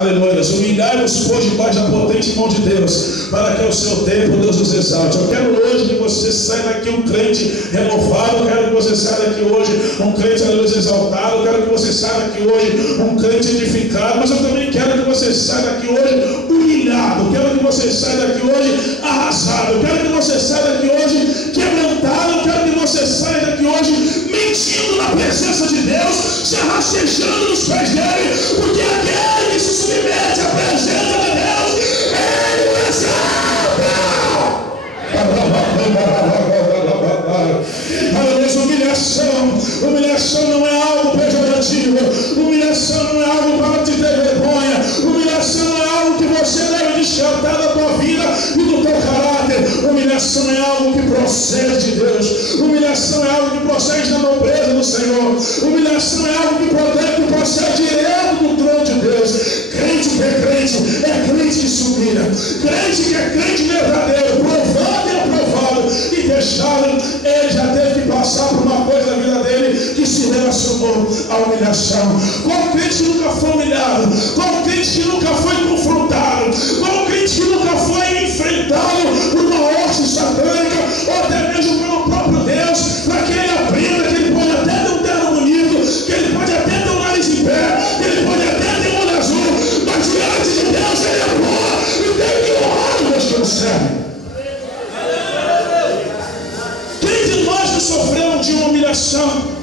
Aleluia. Humilhai-vos, pois, debaixo da potente mão de Deus, para que ao seu tempo Deus os exalte. Eu quero hoje que você saia daqui um crente renovado. Eu quero que você saia daqui hoje um crente, aleluia, exaltado. Eu quero que você saia daqui hoje um crente edificado. Mas eu também quero que você saia daqui hoje humilhado. Eu quero que você saia daqui hoje arrasado. Eu quero que você saia daqui hoje quebrantado. Eu quero que você saia daqui hoje mentindo na presença de Deus, se arrastejando nos pés dele, porque aquele que se submete à presença de Deus, ele o exalta. Humilhação não é algo pejorativo. Humilhação não é algo para te ter vergonha. Humilhação não é algo que você deve descartar da tua vida e do teu caráter. Humilhação é algo que procede de Deus. Humilhação é algo que procede da nobreza do Senhor. Humilhação é algo que procede direto do trono de Deus. Crente que é crente que se humilha. Crente que é crente verdadeiro, provado e aprovado e deixado, ele já teve que passar por uma coisa na vida dele que se relacionou à humilhação. Qual crente que nunca foi humilhado? Qual crente que nunca foi confrontado? Qual crente que nunca foi enfrentado por uma hoste satânica ou até mesmo pelo próprio Deus, para que ele aprenda que ele pode até ter um terno bonito, que ele pode até ter um nariz em pé, que ele pode até ter um olho azul, mas diante de Deus ele é bom e tem que honrar o Deus que o serve. Quem de nós não sofreu de uma humilhação?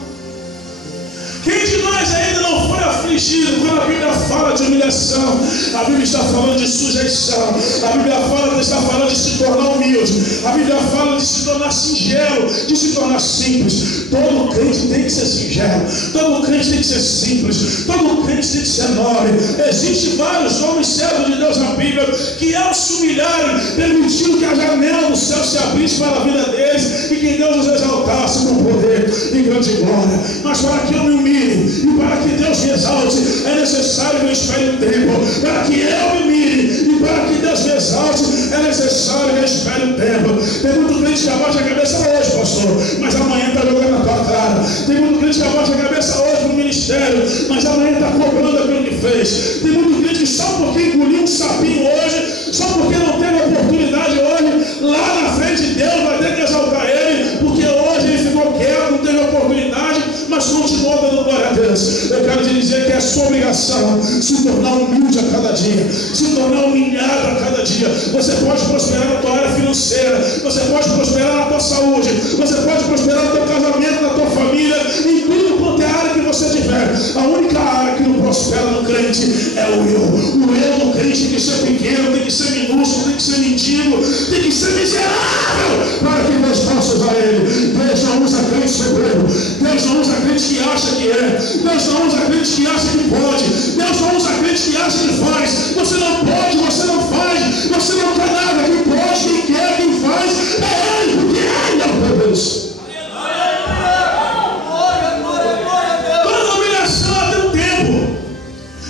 Quem de nós ainda não foi afligido? Quando a Bíblia fala de humilhação, a Bíblia está falando de sujeição. A Bíblia está falando de se tornar humilde. A Bíblia fala de se tornar singelo, de se tornar simples. Todo crente tem que ser singelo. Todo crente tem que ser simples. Todo crente tem que ser nobre. Existem vários homens servos de Deus na Bíblia que, ao se humilharem, permitiram que a janela do céu se abrisse para a vida deles e que Deus os exaltasse com poder e grande glória. Mas para que eu me humilhe e para que Deus me exalte, é necessário que eu espere um tempo. Para que eu me humilhe e para que Deus me exalte, é necessário que eu espere um tempo. Tem muito crente que abaixa a cabeça hoje, pastor, mas amanhã está jogando na tua cara. Tem muito crente que abaixa a cabeça hoje no ministério, mas amanhã está cobrando aquilo que fez. Tem muito crente que só porque engoliu um sapinho hoje, só porque não teve oportunidade hoje, lá na frente de Deus vai ter que exaltar ele, porque hoje ele ficou quieto, não teve oportunidade, mas continuou dando glória a Deus. Eu quero te dizer que é sua obrigação se tornar humilde a cada dia, se tornar humilhado a cada dia. Você pode prosperar na tua área financeira, você pode prosperar na tua saúde, você pode prosperar no teu casamento, na tua família, em tudo quanto é área que você tiver. A única área que não prospera no crente é o eu. O eu do crente tem que ser pequeno, tem que ser minúsculo, tem que ser mendigo, tem que ser miserável, para que Deus possa usar ele. Deus não usa crente soberbo. Deus não usa crente que acha que é. Deus não usa crente que acha que pode. Deus não usa crente que acha que faz. Você não pode, você não faz, você não quer nada. Quem pode, quem quer, quem faz é ele, porque ele é o teu Deus. Toda humilhação tem um tempo.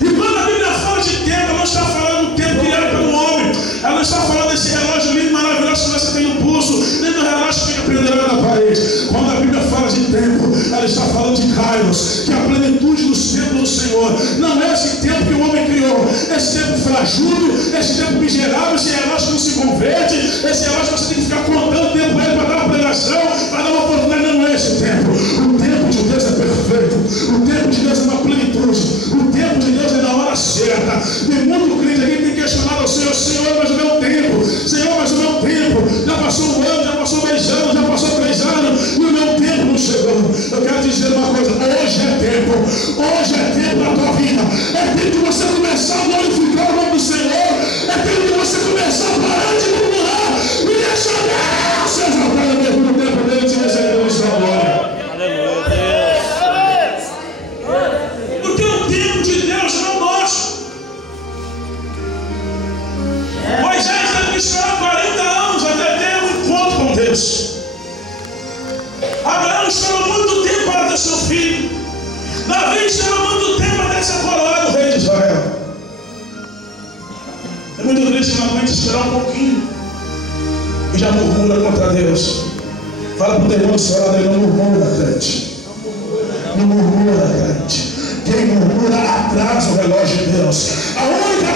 E quando a Bíblia fala de tempo, ela não está falando do tempo criado pelo homem. Ela não está falando desse relógio lindo, maravilhoso que você tem no pulso, nem do relógio que fica pendurado na parede. Quando a Bíblia fala de tempo, ela está falando de Kairos, que é a plenitude dos tempos do Senhor. Não é esse tempo que o homem criou, esse tempo frajudo, esse tempo miserável, esse relógio que não se converte, esse relógio que você tem que ficar contando tempo ele para dar uma pregação, para dar uma oportunidade. Não é esse tempo. O tempo de Deus é perfeito. O tempo de Deus é uma plenitude. O tempo de Deus é na hora certa. Tem muito crente aqui que tem questionado ao Senhor: Senhor, mas o meu tempo, Senhor, mas o meu tempo, já passou um ano, já passou 2 anos, já passou 3 anos, e o meu tempo não chegou. Eu quero dizer uma coisa: hoje é tempo na tua vida. É tempo de você começar a glorificar o nome do Senhor. É tempo de você começar a parar de murmurar e deixar Deus se exaltar no tempo dele, te recebendo a sua glória. Porque o tempo de Deus não é nosso. Moisés teve que esperar 40 anos até ter um encontro com Deus. Abraão esperou muito tempo para ter seu filho. Davi esperou muito tempo até ser coroado rei de Israel. É muito triste que não aguenta esperar um pouquinho e já murmura contra Deus. Fala para o demônio do seu lado: ele não murmura, crente. Não murmura, crente. Quem murmura atrasa o relógio de Deus. A única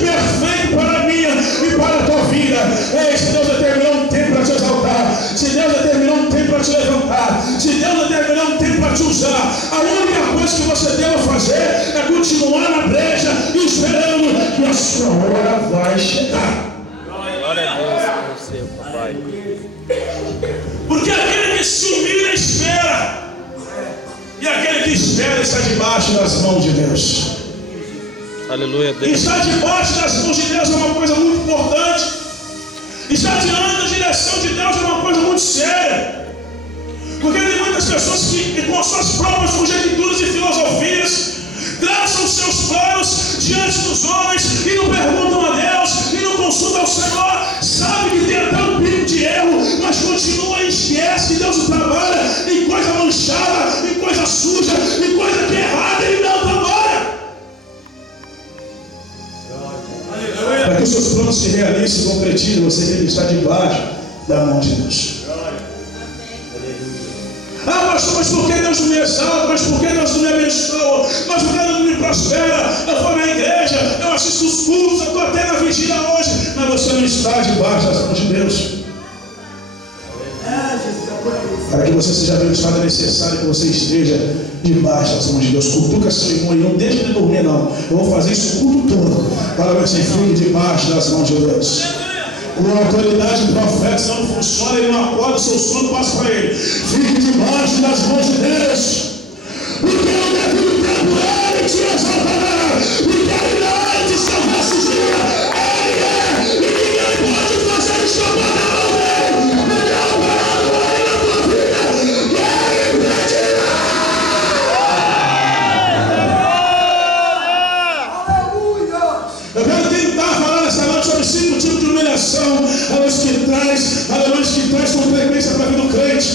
perfeito para a minha e para a tua vida. Ei, se Deus determinou um tempo para te exaltar, se Deus determinou um tempo para te levantar, se Deus determinou um tempo para te usar, a única coisa que você deve fazer é continuar na brecha, esperando que a sua hora vai chegar. Glória a Deus, você, papai. Porque aquele que se humilha espera, e aquele que espera está debaixo das mãos de Deus. Aleluia, Deus. Estar debaixo das mãos de Deus é uma coisa muito importante. Estar diante da direção de Deus é uma coisa muito séria. Porque tem muitas pessoas que com as suas próprias conjecturas e filosofias traçam os seus planos diante dos homens e não perguntam a Deus e não consultam ao Senhor. Sabe que tem até um pingo de erro, mas continua e esquece que Deus trabalha em coisa manchada, em coisa suja, em coisa que é errada. Ele não trabalha. Para que os seus planos se realizem e se concretizem, você tem que estar debaixo da mão de Deus. Ah, pastor, mas por que Deus não me exalta? Mas por que Deus não me abençoa? Mas por que Deus não me prospera? Eu vou na igreja, eu assisto os cultos, eu estou até na vigília hoje, mas você não está debaixo das mãos de Deus. Para que você seja abençoado, é necessário que você esteja debaixo das mãos de Deus. Cutuca seu irmão e não deixe ele dormir, não. Eu vou fazer isso o culto todo. Para ver se fique debaixo das mãos de Deus. Com a autoridade profética não funciona, ele não acorda, o seu sono passa para ele. Fique debaixo das mãos de Deus. Porque o devido tempo ele te exaltará. Porque ele não te salvasse dia. Ele é, e ninguém pode fazer escapar da mão dele. Ele é operado aí na tua vida. E ele impedirá. Eu quero tentar falar nessa noite sobre 5 tipos de humilhação, aleluia, que traz com frequência para a vida do crente.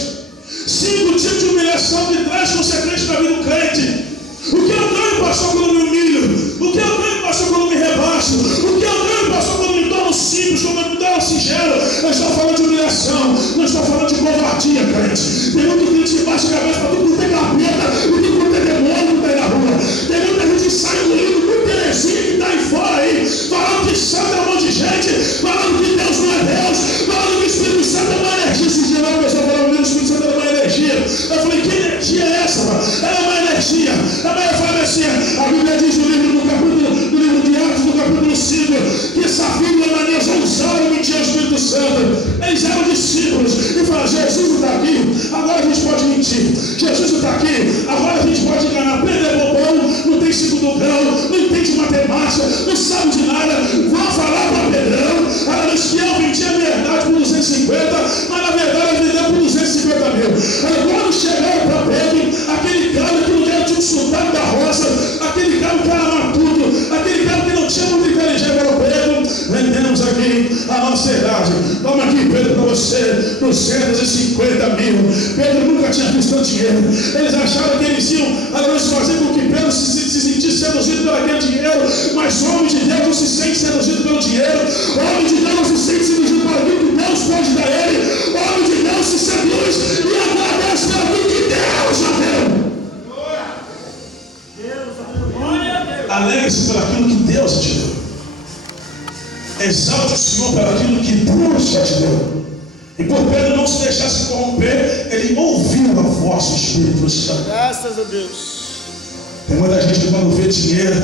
5 tipos de humilhação que traz consequência para a vida do crente. O que eu ganho, pastor, quando me humilho? O que eu ganho, pastor, quando me rebaixo? O que eu ganho, pastor, quando me torno simples, quando me torno singelo? Eu estou falando de humilhação, não estou falando de covardia, crente. Tem muito crente que baixa a cabeça para tudo ter capeta, e tudo quanto é demônio que está aí na rua. Tem muita gente que sai engolindo tudo heresia que está aí fora aí, falando que santo é um monte de gente, falando que Deus não é Deus, falando que o Espírito Santo é uma energia. Esse dia uma pessoa falou que o Espírito Santo é uma energia. Eu falei, que energia é essa, mano? Ela é uma energia. Eu falei assim, a Bíblia diz no livro de Atos, no capítulo 5, que essa Bíblia Ananias ousaram mentir ao Espírito Santo. Eles eram discípulos e falaram, Jesus não está aqui, agora a gente pode mentir. Jesus não está aqui, agora a gente pode enganar. Pedro é bobão, não tem segundo grau, não entende matemática, não sabe de nada. Vão falar para Pedrão, ela disse que eu vendi a verdade por 250, mas na verdade ele vendeu por 250 mil. Quando chegaram para Pedro, aquele cara que não era de um soldado da roça, aquele cara que era matuto, aquele cara que não tinha muita inteligência, era o Pedro. Vendemos aqui a nossa idade. Toma aqui, Pedro, para você 250 mil. Pedro nunca tinha visto tanto dinheiro. Eles acharam que eles iam fazer com que Pedro se sentisse seduzido pelo aquele dinheiro, mas o homem de Deus não se sente seduzido pelo dinheiro. O homem de Deus não se sente seduzido por aquilo que Deus pode dar a ele. O homem de Deus se seduz e agradece pelo que Deus já deu. Alegre-se por aquilo que Deus te deu. Exalte o Senhor por aquilo que Deus já te deu. E por Pedro não se deixar se corromper, ele ouviu a voz do Espírito Santo. Graças a Deus. Tem muita gente que quando vê dinheiro,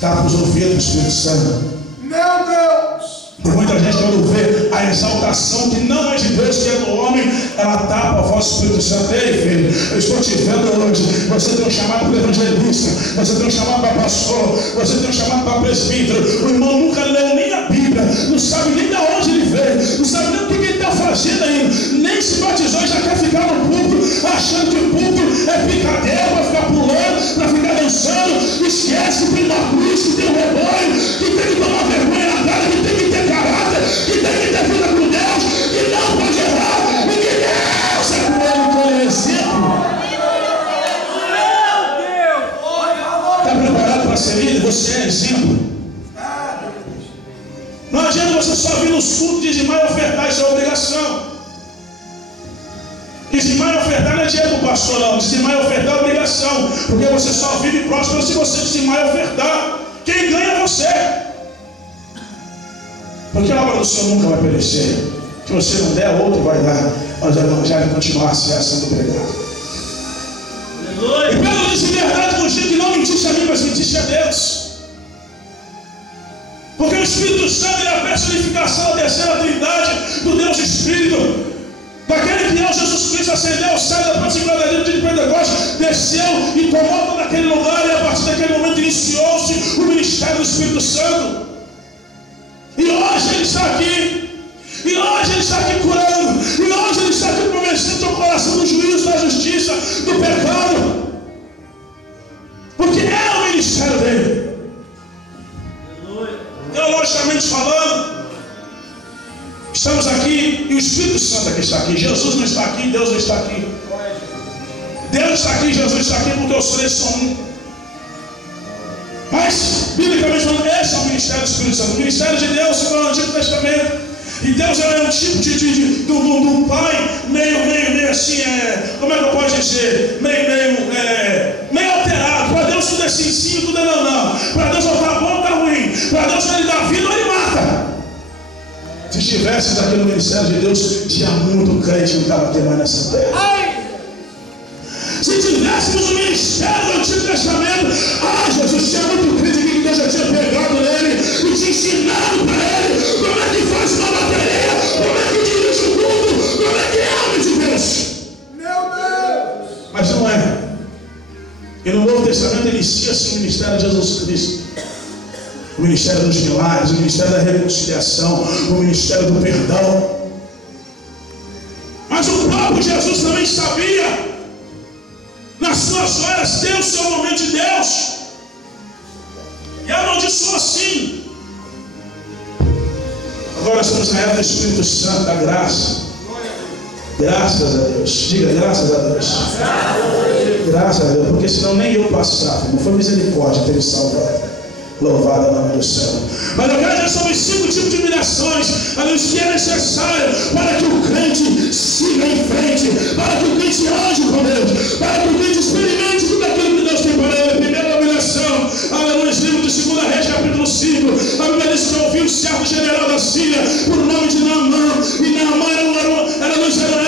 tapa os ouvidos do Espírito Santo. Meu Deus! Tem muita gente quando vê a exaltação que não é de Deus, que é do homem, ela tapa a voz do Espírito Santo. Ei, filho, eu estou te vendo hoje. Você tem um chamado para evangelista, você tem um chamado para pastor, você tem um chamado para presbítero. O irmão nunca leu nem a Bíblia, não sabe nem de onde ele veio, não sabe nem o que ele está fazendo ainda, nem se batizou e já quer ficar no púlpito, achando que o púlpito é picadeiro, para ficar pulando, para ficar dançando. Esquece que tem uma cruz, que tem um rebanho, que tem que tomar vergonha na cara, que tem que ter caráter, que tem que ter vida com Deus, que não pode errar, e que Deus é com ele, que ele é exemplo. Está preparado para ser líder? Você é exemplo. Não adianta você só vir nos cultos, dizimar e ofertar, isso é obrigação. Dizimar e ofertar não é dinheiro do pastor, não. Dizimar e ofertar é obrigação, porque você só vive próspero se você dizimar e ofertar. Quem ganha é você. Porque a obra do Senhor nunca vai perecer. Se você não der, outro vai dar. Mas o evangelho continuar sendo pregado. E Pedro disse: verdade contigo, que não mentiste a mim, mas mentiste a Deus. Porque o Espírito Santo é a personificação da terceira trindade do Deus Espírito. Daquele que é o Jesus Cristo ascendeu ao céu da próxima dia de Pentecostes, desceu e tomou todo aquele lugar, e a partir daquele momento iniciou-se o ministério do Espírito Santo. E hoje ele está aqui. E hoje ele está aqui curando. E hoje ele está aqui convencendo o seu coração do juízo, da justiça, do pecado. Porque é o ministério dele. Teologicamente falando, estamos aqui e o Espírito Santo aqui está aqui. Jesus não está aqui, Deus não está aqui. Deus está aqui, Jesus está aqui, porque os três são um. Mas, biblicamente falando, esse é o ministério do Espírito Santo. O ministério de Deus se fala no Antigo Testamento. E Deus é um tipo de um pai meio assim, como é que eu posso dizer? Meio alterado. Para Deus tudo é sim, tudo é não. Para Deus ou tá bom ou tá ruim. Para Deus ele dá vida ou ele mata. Se estivesse aqui no ministério de Deus, tinha muito crente que não estava tendo mais nessa terra. Se tivéssemos o ministério do Antigo Testamento, Jesus tinha muito crente que Deus já tinha pegado nele e te ensinado para ele como é que faz uma bateria, como é que dirige o mundo, como é que é homem de Deus. Meu Deus! Mas não é. E no Novo Testamento inicia-se o ministério de Jesus Cristo. O ministério dos milagres, o ministério da reconciliação, o ministério do perdão. Mas o próprio Jesus também sabia, nas suas horas, ter o seu momento de Deus. E amaldiçoou assim. Agora estamos na era do Espírito Santo, da graça. Graças a Deus. Diga graças a Deus. Graças a Deus. Porque senão nem eu passava. Não foi misericórdia ter me salvado. Louvado é o nome do céu. Mas eu quero dizer sobre 5 tipos de humilhações, que é necessário para que o crente siga em frente, para que o crente ande com Deus, para que o crente experimente tudo aquilo que Deus tem para ele. Primeira humilhação, aleluia, livro de 2 Reis, capítulo 5. A Bíblia diz que ouviu o servo general da Síria, por nome de Naamã. E Naamã era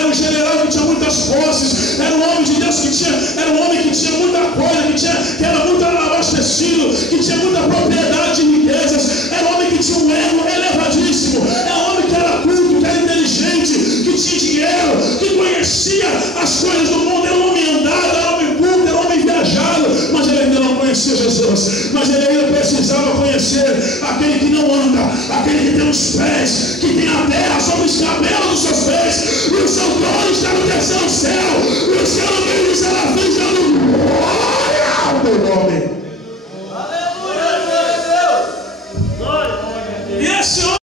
um general que tinha muitas posses, era um homem de Deus que tinha muita coisa, que era muito abastecido, que tinha muita propriedade de riquezas, era um homem que tinha um ego elevadíssimo, era um homem que era culto, que era inteligente, que tinha dinheiro, que conhecia as coisas do mundo, era um homem andado, era um homem culto, era um homem viajado, mas ele ainda não conhecia Jesus, mas ele ainda precisava conhecer aquele que não anda, aquele que tem os pés, que tem a terra sobre os cabelos dos seus pés, e o seu trono está no terceiro céu,